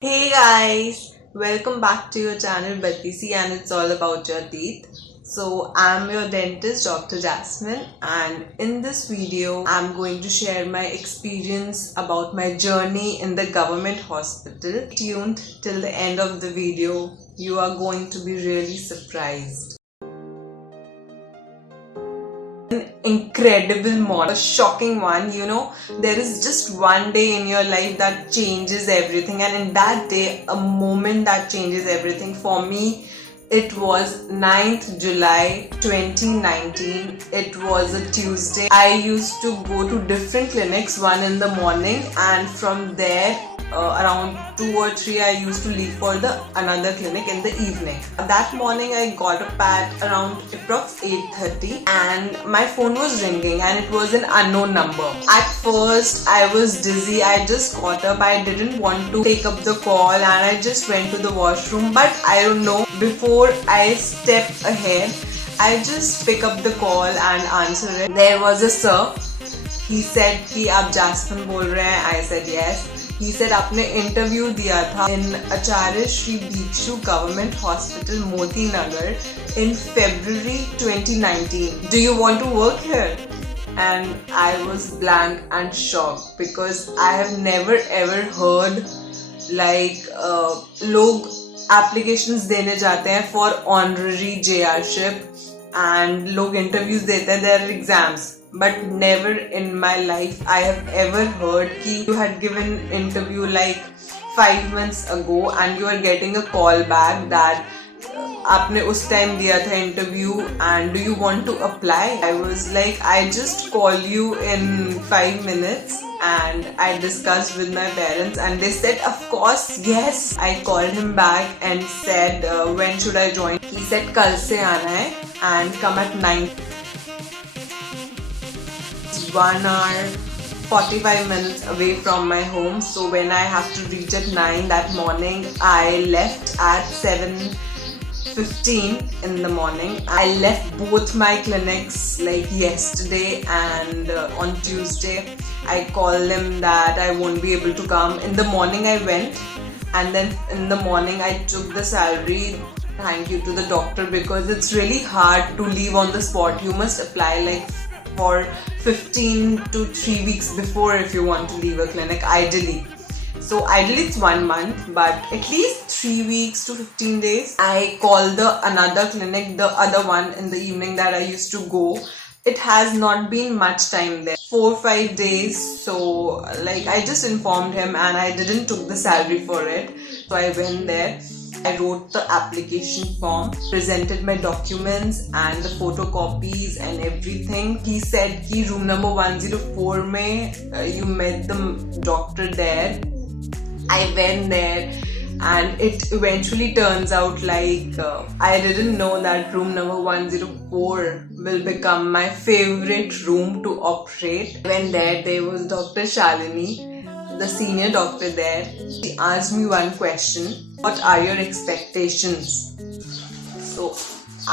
Hey guys, welcome back to your channel Battisi, and it's all about your teeth. So I'm your dentist Dr. Jasmine, and in this video I'm going to share my experience about my journey in the government hospital. Stay tuned till the end of the video. You are going to be really surprised. Incredible morning, a shocking one. There is just one day in your life that changes everything, and in that day, a moment that changes everything. For me, it was 9th July 2019. It was a Tuesday. I used to go to different clinics, one in the morning, and from there around 2 or 3 I used to leave for the another clinic in the evening. That morning I got up at around approx 8:30 and my phone was ringing and it was an unknown number. At first I was dizzy. I just got up. I didn't want to take up the call and I just went to the washroom, but I don't know, before I step ahead I just pick up the call and answer it. There was a sir. He said कि आप Jasmine बोल रहे हैं. I said yes. He said आपने interview दिया था in Acharya Shree Bhikshu Government Hospital, Moti Nagar in February 2019. Do you want to work here? And I was blank and shocked because I have never ever heard like लोग applications देने जाते हैं for honorary JRship and लोग interviews देते हैं, there are exams. But never in my life I have ever heard that you had given interview like 5 months ago and you are getting a call back that आपने उस time दिया था interview and do you want to apply? I was like, I just call you in 5 minutes and I discussed with my parents and they said of course yes. I called him back and said when should I join? He said कल से आना है and come at 9. 1 hour 45 minutes away from my home, so when I have to reach at 9 that morning, I left at 7:15 in the morning. I left both my clinics like yesterday and on Tuesday I called them that I won't be able to come. In the morning I went and then in the morning I took the salary. Thank you to the doctor because it's really hard to leave on the spot. You must apply like for 15 to 3 weeks before if you want to leave a clinic, ideally. So ideally it's 1 month, but at least 3 weeks to 15 days. I called the another clinic, the other one in the evening that I used to go. It has not been much time there, 4-5 days. So like I just informed him and I didn't took the salary for it. So I went there. I wrote the application form, presented my documents and the photocopies and everything. He said कि room number 104 में you met the doctor there. I went there and it eventually turns out like I didn't know that room number 104 will become my favorite room to operate. When there was Dr. Shalini, the senior doctor there. She asked me one question: what are your expectations? So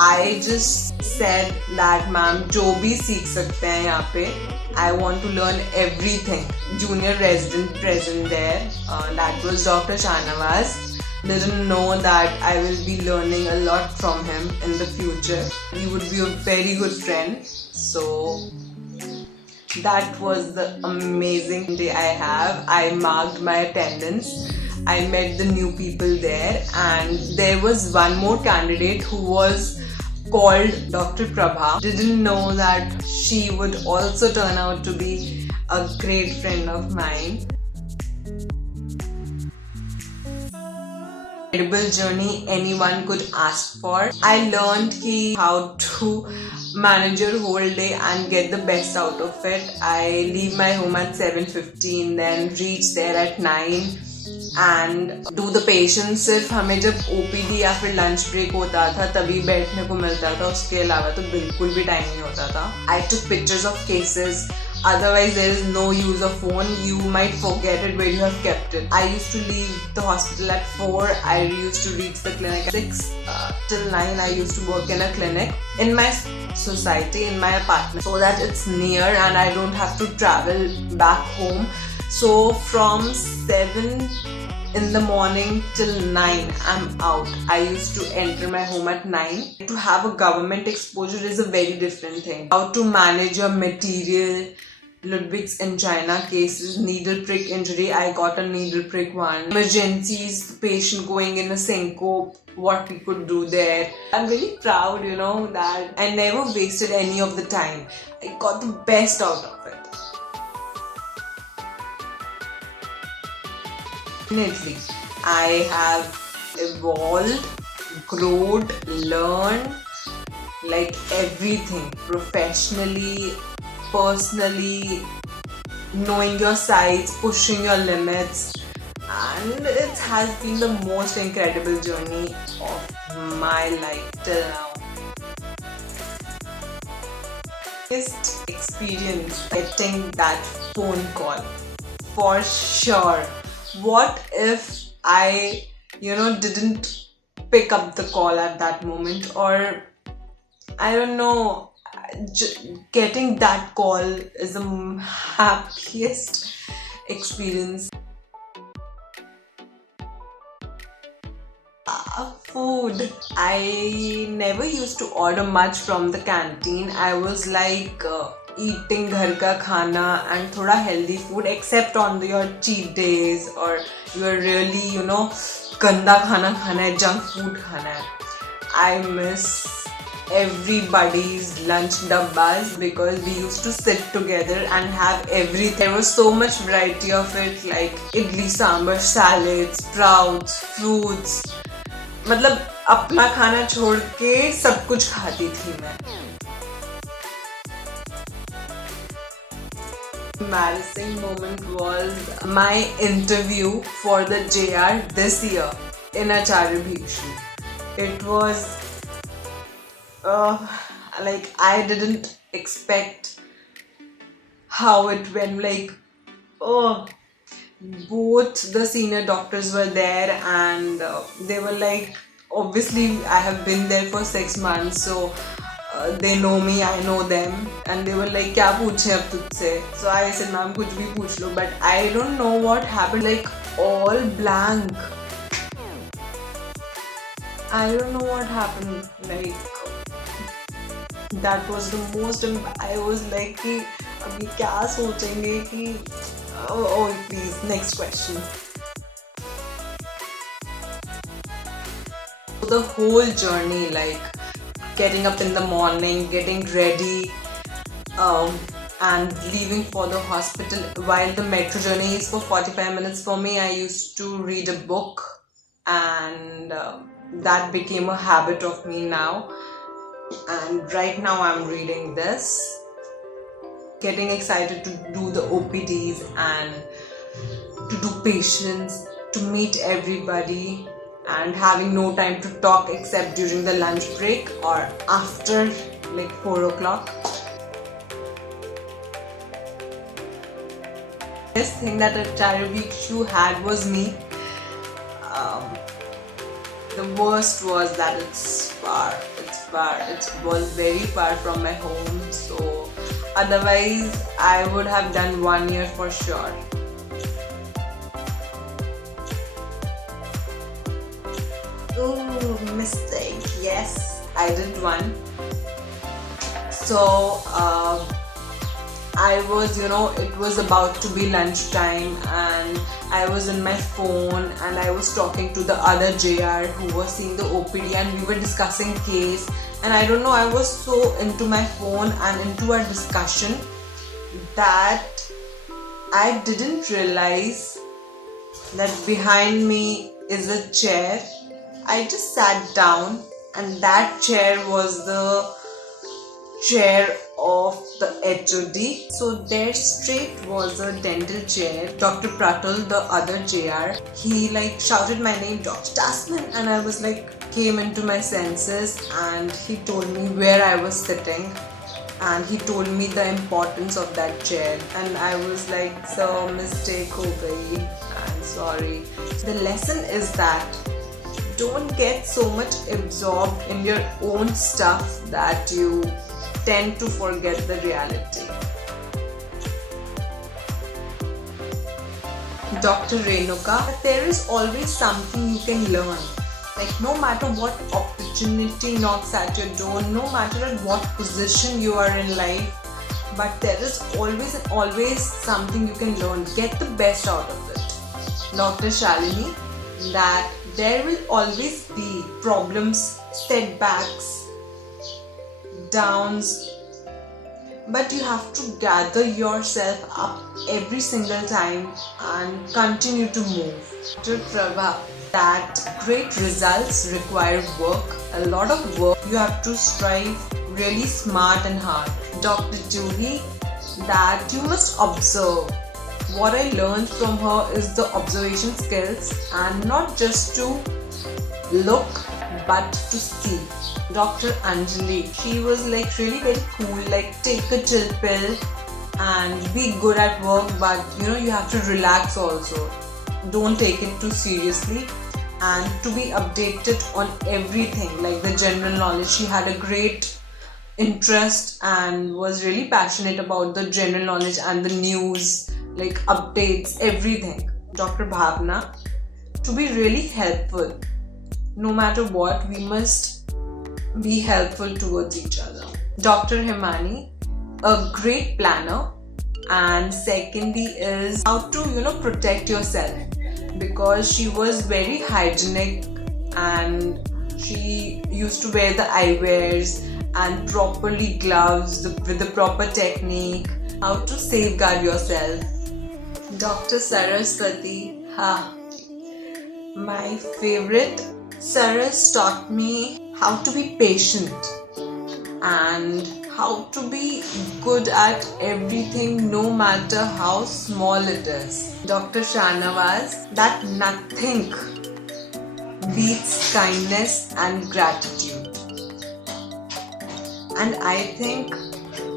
I just said that ma'am जो भी सीख सकते हैं यहाँ पे, I want to learn everything. Junior resident present there, that was Dr. Shanavas. Didn't know that I will be learning a lot from him in the future. He would be a very good friend. So that was the amazing day I have. I marked my attendance. I met the new people there and there was one more candidate who was called Dr. Prabha. Didn't know that she would also turn out to be a great friend of mine. Incredible journey anyone could ask for. I learned how to manage your whole day and get the best out of it. I leave my home at 7:15, then reach there at 9 and do the patients. सिर्फ हमें जब OPD या फिर lunch break होता था तभी बैठने को मिलता था, उसके अलावा तो बिल्कुल भी टाइम नहीं होता था. I took pictures of cases. Otherwise there is no use of phone. You might forget it where you have kept it. I used to leave the hospital at 4. I used to reach the clinic at 6 till 9. I used to work in a clinic in my society, in my apartment, so that it's near and I don't have to travel back home. So from 7 in the morning till 9 I'm out. I used to enter my home at 9. To have a government exposure is a very different thing. How to manage your material, Ludwig's angina cases, needle prick injury, I got a needle prick one. Emergencies, the patient going in a syncope, what we could do there. I'm really proud, that I never wasted any of the time. I got the best out of it. Definitely, I have evolved, grown, learned, like everything, professionally, personally, knowing your sides, pushing your limits, and it has been the most incredible journey of my life till now. Biggest experience getting that phone call, for sure. What if I, didn't pick up the call at that moment, or I don't know, getting that call is the happiest experience. Food. I never used to order much from the canteen. I was like eating ghar ka khana and thoda healthy food, except on your cheat days or you're really, ganda khana hai, junk food khana hai. I miss everybody's lunch dabbas because we used to sit together and have everything. There was so much variety of it, like idli, sambar, salads, sprouts, fruits. मतलब अपना खाना छोड़ के सब कुछ खाती थी मैं. Embarrassing moment was my interview for the JR this year in Acharya Bhikshu. It was like I didn't expect how it went. Like, both the senior doctors were there and they were like, obviously I have been there for 6 months, so they know me, I know them, and they were like, kya pooche ab tujhse? So I said, ma'am, kuch bhi pooch lo, but I don't know what happened, like all blank. I don't know what happened, like that was the most. I was like कि अभी क्या सोचेंगे कि oh please, next question. The whole journey, like getting up in the morning, getting ready, and leaving for the hospital. While the metro journey is for 45 minutes for me, I used to read a book, and that became a habit of me now. And right now I'm reading this. Getting excited to do the OPDs and to do patients, to meet everybody, and having no time to talk except during the lunch break or after like 4 o'clock. The best thing that Acharya Bhikshu had was me. The worst was that it's far. It was very far from my home, so otherwise I would have done 1 year for sure. Ooh, mistake. Yes, I did one. So I was, it was about to be lunchtime and I was on my phone and I was talking to the other JR who was seeing the OPD and we were discussing case, and I don't know, I was so into my phone and into our discussion that I didn't realize that behind me is a chair. I just sat down and that chair was the chair of the HOD. So there straight was a dental chair. Dr. Pratul, the other JR, he like shouted my name, Dr. Jasmine, and I was like, came into my senses, and he told me where I was sitting and he told me the importance of that chair, and I was like, so mistake ho gayi, I'm sorry. The lesson is that don't get so much absorbed in your own stuff that you tend to forget the reality. Dr. Renuka, there is always something you can learn. Like no matter what opportunity knocks at your door, no matter at what position you are in life, but there is always something you can learn. Get the best out of it. Dr. Shalini, that there will always be problems, setbacks, downs, but you have to gather yourself up every single time and continue to move. Dr. Prabha, that great results require work, a lot of work. You have to strive really smart and hard. Dr. Julie, that you must observe. What I learned from her is the observation skills, and not just to look but to see. Dr. Anjali, she was like really very cool, like take a chill pill and be good at work, but you have to relax also. Don't take it too seriously, and to be updated on everything, like the general knowledge. She had a great interest and was really passionate about the general knowledge and the news, like updates, everything. Dr. Bhavna, to be really helpful. No matter what, we must be helpful towards each other. Dr. Himani, a great planner, and secondly is how to protect yourself, because she was very hygienic and she used to wear the eyewears and properly gloves with the proper technique, how to safeguard yourself. Dr. Saraswati, my favorite. Saras taught me how to be patient and how to be good at everything, no matter how small it is. Dr. Shanawaz, that nothing beats kindness and gratitude. And I think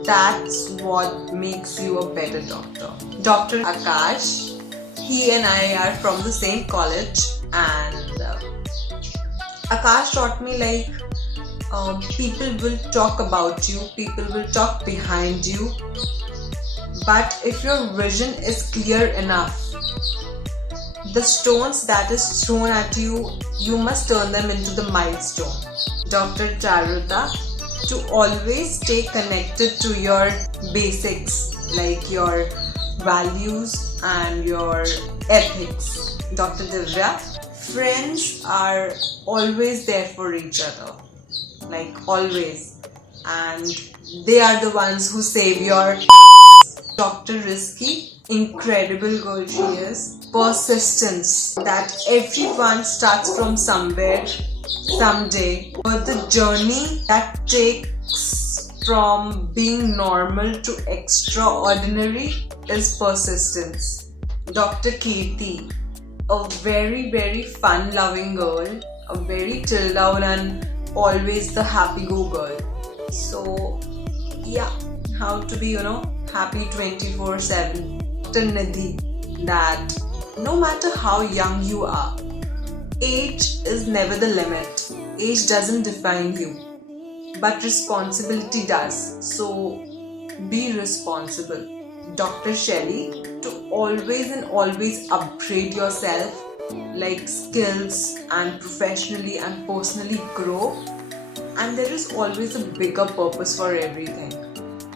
that's what makes you a better doctor. Dr. Akash, he and I are from the same college, and Akash taught me like people will talk about you, people will talk behind you, but if your vision is clear enough, the stones that is thrown at you, you must turn them into the milestone. Dr. Charuta, to always stay connected to your basics, like your values and your ethics. Dr. Divya, friends are always there for each other, like always, and they are the ones who save your. Dr. Rizki, incredible girl she is. Persistence, that everyone starts from somewhere, someday, but the journey that takes from being normal to extraordinary is persistence. Dr. Kirti, a very very fun loving girl, a very chill down and always the happy go girl. So yeah, how to be happy 24/7. Dr. Nidhi, that no matter how young you are, age is never the limit. Age doesn't define you, but responsibility does. So be responsible. Dr. Shelley, to always and always upgrade yourself, like skills and professionally and personally grow, and there is always a bigger purpose for everything.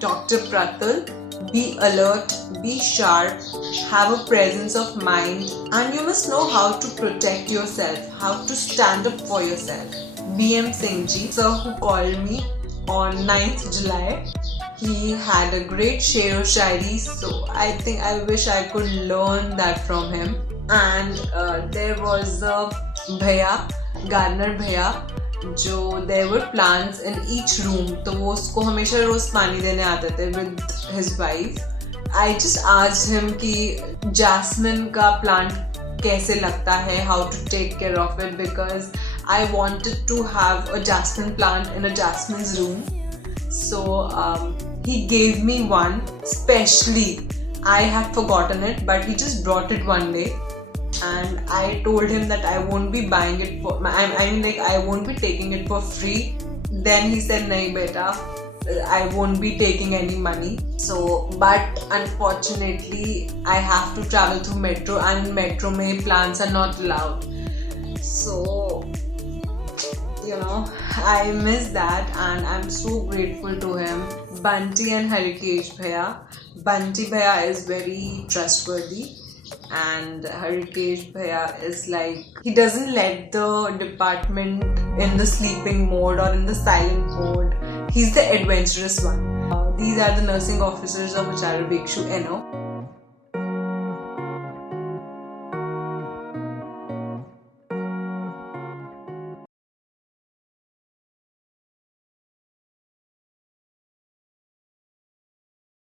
Dr. Pratul, be alert, be sharp, have a presence of mind, and you must know how to protect yourself, how to stand up for yourself. BM Singh ji, sir, who called me on 9th July, he had a great Sher o Shairi, so I wish I could learn that from him. And there was a Bhaiya, Gardener Bhaiya, जो there were plants in each room, तो वो उसको हमेशा रोज पानी देने आते थे with his wife. I just asked him कि Jasmine का plant कैसे लगता है, how to take care of it, because I wanted to have a jasmine plant in a Jasmine's room. So he gave me one specially. I had forgotten it, but he just brought it one day. And I told him that I won't be buying it for, I won't be taking it for free. Then he said, nahi beta, I won't be taking any money. So, but unfortunately, I have to travel through metro, and metro mein plants are not allowed. So, I miss that, and I'm so grateful to him. Bunty and Harikesh Bhaiya. Bunty Bhaiya is very trustworthy, and Harikesh Bhaiya is like, he doesn't let the department in the sleeping mode or in the silent mode. He's the adventurous one. These are the nursing officers of Acharya Bhikshu,